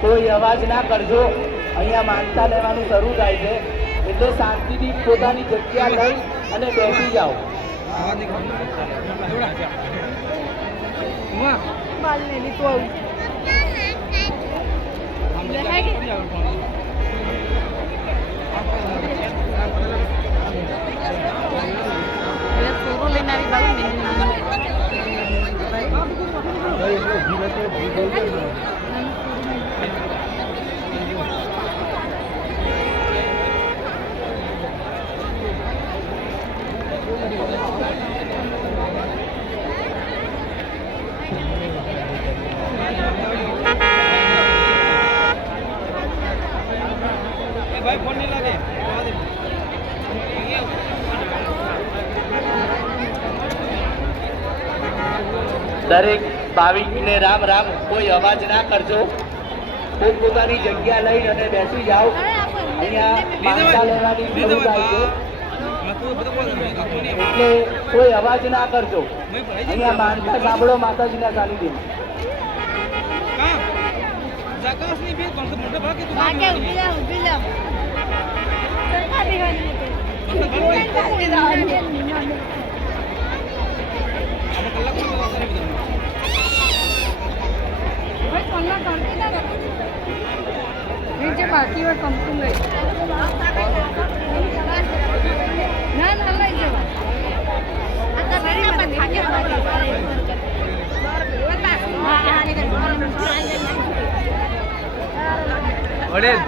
કોઈ અવાજ ના કરજો. અહીંયા માનતા લેવાનું શરૂ થાય છે એટલે શાંતિથી પોતાની જગ્યા લઈ અને બેસી જાઓ. भाई फोन नहीं लगे દરેક ભાવિકને રામ રામ. કોઈ અવાજ ના કરજો. પોતપોતાની જગ્યા લઈને અને બેસી જાઓ. અહીંયા માનતા લેવાની શરૂ થાય છે એટલે કોઈ અવાજ ના કરજો. અહીંયા માનતા સાંભળો માતાજીના સાનિધ્યમાં. નીચે બાકી હોય કંપની લઈ ના ના લઈ જવા વડેલ